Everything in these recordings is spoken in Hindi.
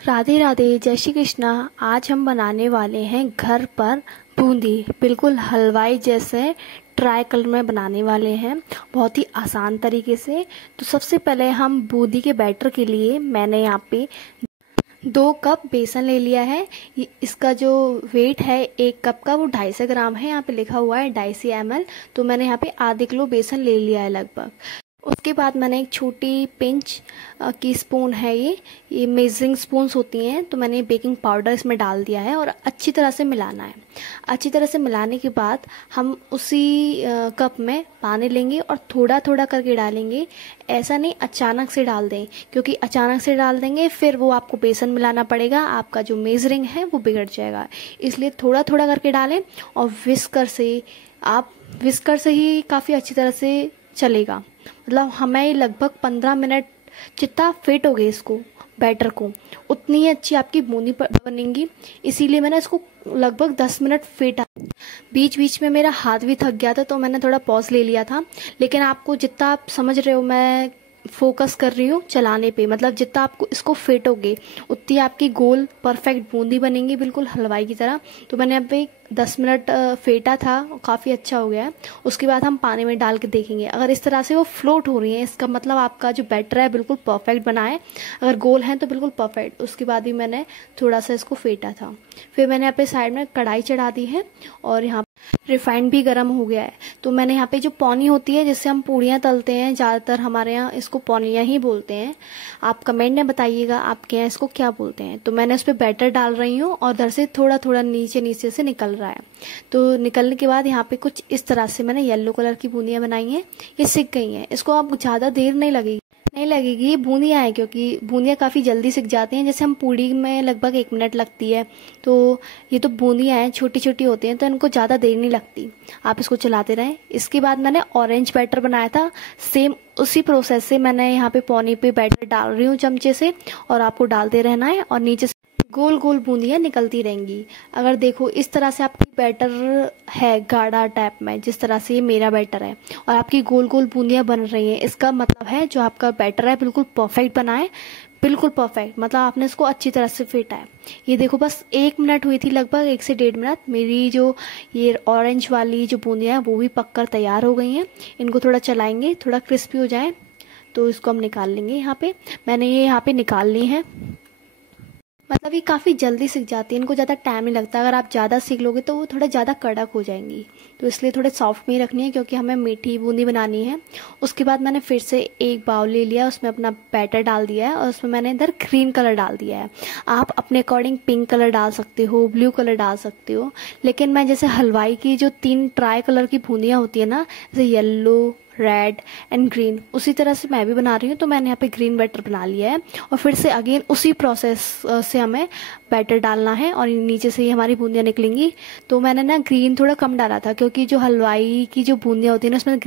राधे राधे, जय श्री कृष्णा। आज हम बनाने वाले हैं घर पर बूंदी, बिल्कुल हलवाई जैसे ट्राई कलर में बनाने वाले हैं, बहुत ही आसान तरीके से। तो सबसे पहले हम बूंदी के बैटर के लिए मैंने यहाँ पे 2 कप बेसन ले लिया है। इसका जो वेट है 1 कप का वो 250 ग्राम है। यहाँ पे लिखा हुआ है 250 ml। तो मैंने यहाँ पे आधे किलो बेसन ले लिया है लगभग। उसके बाद मैंने एक छोटी पिंच की स्पून है, ये मेजरिंग स्पून्स होती हैं, तो मैंने बेकिंग पाउडर इसमें डाल दिया है और अच्छी तरह से मिलाना है। अच्छी तरह से मिलाने के बाद हम उसी कप में पानी लेंगे और थोड़ा थोड़ा करके डालेंगे। ऐसा नहीं अचानक से डाल दें, क्योंकि अचानक से डाल देंगे फिर वो आपको बेसन मिलाना पड़ेगा, आपका जो मेजरिंग है वो बिगड़ जाएगा। इसलिए थोड़ा थोड़ा करके डालें और विस्कर से ही काफ़ी अच्छी तरह से चलेगा। मतलब हमें लगभग 15 मिनट जितना फिट हो गए इसको बैटर को, उतनी ही अच्छी आपकी बूंदी बनेगी। इसीलिए मैंने इसको लगभग 10 मिनट फेंटा। बीच बीच में मेरा हाथ भी थक गया था तो मैंने थोड़ा पॉज ले लिया था। लेकिन आपको जितना आप समझ रहे हो, मैं फोकस कर रही हूँ चलाने पे, मतलब जितना आपको इसको फेंटोगे उतनी आपकी गोल परफेक्ट बूंदी बनेंगी, बिल्कुल हलवाई की तरह। तो मैंने यहाँ पे 10 मिनट फेंटा था, काफ़ी अच्छा हो गया है। उसके बाद हम पानी में डाल के देखेंगे, अगर इस तरह से वो फ्लोट हो रही है इसका मतलब आपका जो बैटर है बिल्कुल परफेक्ट बना है। अगर गोल है तो बिल्कुल परफेक्ट। उसके बाद भी मैंने थोड़ा सा इसको फेंटा था। फिर मैंने यहाँ पे साइड में कढ़ाई चढ़ा दी है और यहाँ रिफाइंड भी गर्म हो गया है। तो मैंने यहाँ पे जो पौनी होती है जिससे हम पूड़ियाँ तलते हैं, ज़्यादातर हमारे यहाँ इसको पौनियाँ ही बोलते हैं। आप कमेंट में बताइएगा आपके यहाँ इसको क्या बोलते हैं। तो मैंने उस पर बैटर डाल रही हूँ और उधर से थोड़ा थोड़ा नीचे नीचे से निकल रहा है। तो निकलने के बाद यहाँ पे कुछ इस तरह से मैंने येलो कलर की बूंदियाँ बनाई हैं। ये सिक गई हैं। इसको अब ज़्यादा देर नहीं लगेगी। ये बूंदियाँ हैं, क्योंकि बूंदियाँ काफ़ी जल्दी सिक जाती हैं। जैसे हम पूड़ी में लगभग 1 मिनट लगती है, तो ये तो बूंदियाँ हैं, छोटी छोटी होती हैं, तो इनको ज़्यादा देर नहीं लगती। आप इसको चलाते रहें। इसके बाद मैंने ऑरेंज बैटर बनाया था, सेम उसी प्रोसेस से मैंने यहाँ पे पौनी पे बैटर डाल रही हूँ चमचे से, और आपको डालते रहना है और नीचे से गोल गोल बूंदियाँ निकलती रहेंगी। अगर देखो इस तरह से आपकी बैटर है गाढ़ा टाइप में, जिस तरह से ये मेरा बैटर है, और आपकी गोल गोल बूंदियाँ बन रही हैं, इसका मतलब है जो आपका बैटर है बिल्कुल परफेक्ट बना है, बिल्कुल परफेक्ट। मतलब आपने इसको अच्छी तरह से फेंटा है। ये देखो बस 1 मिनट हुई थी, लगभग 1 से 1.5 मिनट। मेरी जो ये ऑरेंज वाली जो बूंदियाँ हैं वो भी पककर तैयार हो गई हैं। इनको थोड़ा चलाएंगे, थोड़ा क्रिस्पी हो जाए तो इसको हम निकाल लेंगे। यहाँ पे मैंने ये यहाँ पे निकाल ली है। मतलब ये काफ़ी जल्दी सीख जाती है, इनको ज़्यादा टाइम नहीं लगता। अगर आप ज़्यादा सीख लोगे तो वो थोड़ा ज़्यादा कड़क हो जाएंगी, तो इसलिए थोड़े सॉफ्ट में ही रखनी है, क्योंकि हमें मीठी बूंदी बनानी है। उसके बाद मैंने फिर से एक बाउल ले लिया, उसमें अपना बैटर डाल दिया है और उसमें मैंने इधर ग्रीन कलर डाल दिया है। आप अपने अकॉर्डिंग पिंक कलर डाल सकते हो, ब्लू कलर डाल सकते हो, लेकिन मैं जैसे हलवाई की जो 3 ट्राई कलर की बूंदियाँ होती है ना, जैसे येल्लो, रेड एंड ग्रीन, उसी तरह से मैं भी बना रही हूँ। तो मैंने यहाँ पे ग्रीन बैटर बना लिया है और फिर से अगेन उसी प्रोसेस से हमें बैटर डालना है और नीचे से ही हमारी बूंदियाँ निकलेंगी। तो मैंने ना ग्रीन थोड़ा कम डाला था, क्योंकि जो हलवाई की जो बूंदियाँ होती है ना उसमें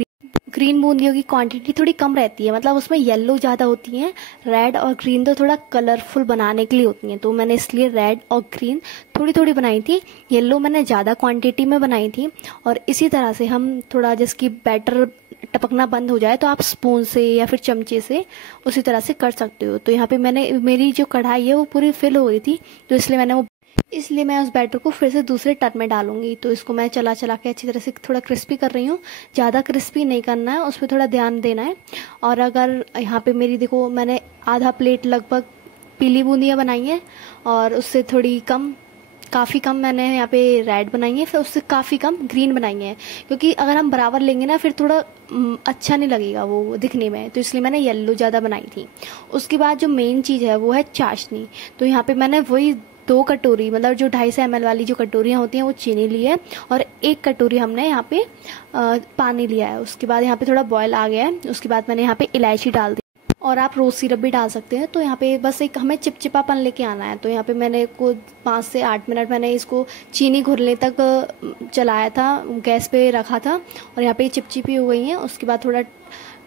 ग्रीन बूंदियों की क्वांटिटी थोड़ी कम रहती है। मतलब उसमें येलो ज़्यादा होती हैं, रेड और ग्रीन तो थोड़ा कलरफुल बनाने के लिए होती हैं। तो मैंने इसलिए रेड और ग्रीन थोड़ी थोड़ी बनाई थी, येलो मैंने ज़्यादा क्वांटिटी में बनाई थी। और इसी तरह से हम थोड़ा जिसकी बैटर टपकना बंद हो जाए तो आप स्पून से या फिर चमचे से उसी तरह से कर सकते हो। तो यहाँ पे मेरी जो कढ़ाई है वो पूरी फिल हो गई थी, तो इसलिए मैं उस बैटर को फिर से दूसरे टब में डालूंगी। तो इसको मैं चला चला के अच्छी तरह से थोड़ा क्रिस्पी कर रही हूँ। ज़्यादा क्रिस्पी नहीं करना है, उस पर थोड़ा ध्यान देना है। और अगर यहाँ पे मेरी देखो, मैंने आधा प्लेट लगभग पीली बूंदियाँ बनाई हैं और उससे थोड़ी कम, काफ़ी कम मैंने यहाँ पे रेड बनाई है, फिर उससे काफ़ी कम ग्रीन बनाई है। क्योंकि अगर हम बराबर लेंगे ना फिर थोड़ा अच्छा नहीं लगेगा वो दिखने में, तो इसलिए मैंने येलो ज़्यादा बनाई थी। उसके बाद जो मेन चीज़ है वो है चाशनी। तो यहाँ पे मैंने वही 2 कटोरी, मतलब जो 250 ml वाली जो कटोरियाँ होती हैं वो चीनी ली है और 1 कटोरी हमने यहाँ पे पानी लिया है। उसके बाद यहाँ पे थोड़ा बॉयल आ गया है। उसके बाद मैंने यहाँ पे इलायची डाल दी और आप रोज़ सिरप भी डाल सकते हैं। तो यहाँ पे बस एक हमें चिपचिपापन लेके आना है। तो यहाँ पे मैंने को 5 से 8 मिनट मैंने इसको चीनी घुलने तक चलाया था, गैस पे रखा था और यहाँ पे चिपचिपी हो गई है। उसके बाद थोड़ा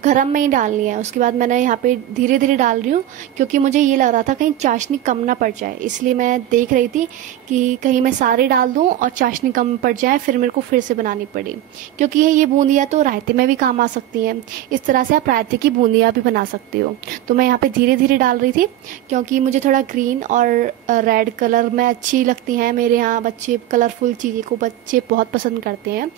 गरम में ही डालनी है। उसके बाद मैंने यहाँ पे धीरे धीरे डाल रही हूँ, क्योंकि मुझे ये लग रहा था कहीं चाशनी कम ना पड़ जाए, इसलिए मैं देख रही थी कि कहीं मैं सारे डाल दूँ और चाशनी कम पड़ जाए, फिर मेरे को फिर से बनानी पड़ी। क्योंकि ये बूंदियाँ तो रायते में भी काम आ सकती हैं, इस तरह से आप रायते की बूंदियाँ भी बना सकते हो। तो मैं यहाँ पे धीरे धीरे डाल रही थी, क्योंकि मुझे थोड़ा ग्रीन और रेड कलर में अच्छी लगती हैं। मेरे यहाँ बच्चे कलरफुल चीज़ें को बच्चे बहुत पसंद करते हैं,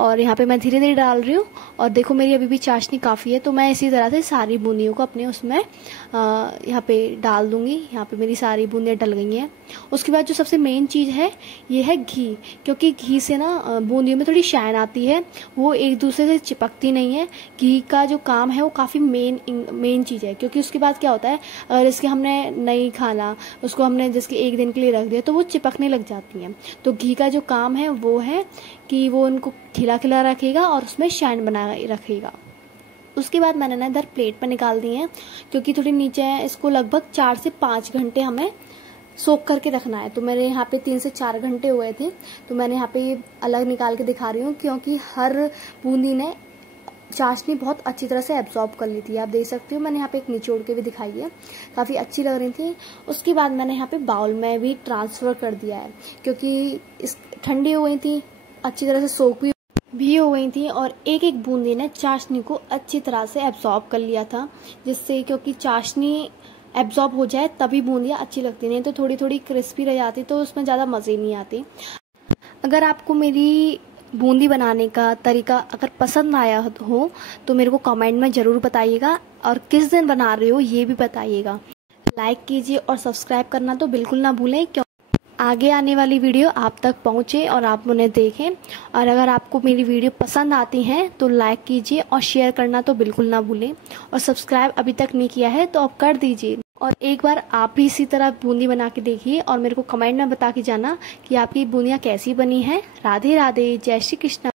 और यहाँ पे मैं धीरे धीरे डाल रही हूँ। और देखो मेरी अभी भी चाशनी काफ़ी है, तो मैं इसी तरह से सारी बूंदियों को अपने उसमें यहाँ पे डाल दूँगी। यहाँ पे मेरी सारी बूंदियाँ डल गई हैं। उसके बाद जो सबसे मेन चीज़ है ये है घी, क्योंकि घी से ना बूंदियों में थोड़ी शाइन आती है, वो एक दूसरे से चिपकती नहीं है। घी का जो काम है वो काफ़ी मेन चीज़ है, क्योंकि उसके बाद क्या होता है, अगर इसके हमने नहीं खाना, उसको हमने जिसके एक दिन के लिए रख दिया तो वो चिपकने लग जाती हैं। तो घी का जो काम है वो है कि वो उनको खिला खिला रखेगा और उसमें शाइन बना रखेगा। उसके बाद मैंने ना इधर प्लेट पर निकाल दी है, क्योंकि थोड़ी नीचे है, इसको लगभग 4 से 5 घंटे हमें सोख करके रखना है। तो मेरे यहाँ पे 3 से 4 घंटे हुए थे, तो मैंने यहाँ पे ये अलग निकाल के दिखा रही हूँ, क्योंकि हर बूंदी ने चाशनी बहुत अच्छी तरह से एब्जॉर्ब कर ली थी। आप देख सकते हो, मैंने यहाँ पे एक निचोड़ के भी दिखाई है, काफ़ी अच्छी लग रही थी। उसके बाद मैंने यहाँ पे बाउल में भी ट्रांसफ़र कर दिया है, क्योंकि इस ठंडी हो गई थी, अच्छी तरह से सोख भी हो गई थी, और एक एक बूंदी ने चाशनी को अच्छी तरह से एब्जॉर्ब कर लिया था, जिससे क्योंकि चाशनी एब्जॉर्ब हो जाए तभी बूंदियाँ अच्छी लगती, नहीं तो थोड़ी थोड़ी क्रिस्पी रह जाती, तो उसमें ज़्यादा मज़े नहीं आते। अगर आपको मेरी बूंदी बनाने का तरीका अगर पसंद आया हो तो मेरे को कमेंट में ज़रूर बताइएगा, और किस दिन बना रहे हो ये भी बताइएगा। लाइक कीजिए और सब्सक्राइब करना तो बिल्कुल ना भूलें, क्यों आगे आने वाली वीडियो आप तक पहुंचे और आप उन्हें देखें। और अगर आपको मेरी वीडियो पसंद आती हैं तो लाइक कीजिए और शेयर करना तो बिल्कुल ना भूलें, और सब्सक्राइब अभी तक नहीं किया है तो अब कर दीजिए। और एक बार आप भी इसी तरह बूंदी बना के देखिए और मेरे को कमेंट में बता के जाना कि आपकी बूंदियाँ कैसी बनी हैं। राधे राधे, जय श्री कृष्ण।